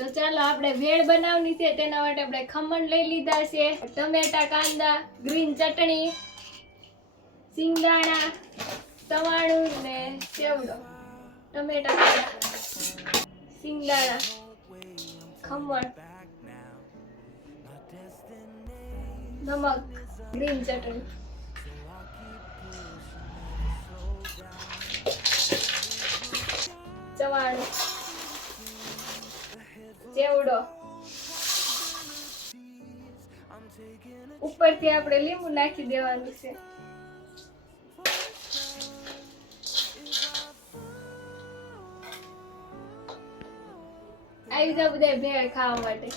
તો ચાલો આપણે ભેળ બનાવવાની છે, તેના માટે આપણે ખમણ લઈ લીધા છે, ટમેટા, કાંદા, ગ્રીન ચટણી, સિંગદાણા, સવાણું ને સેવડો. ટમેટા, કાંદા, સિંગદાણા, ખમણ, નમક, ગ્રીન ચટણી. સવાણું, ચેવડો, ઉપરથી આપણે લીંબુ નાખી દેવાનું છે. આવી જાવ બધા ભેળ ખાવા માટે.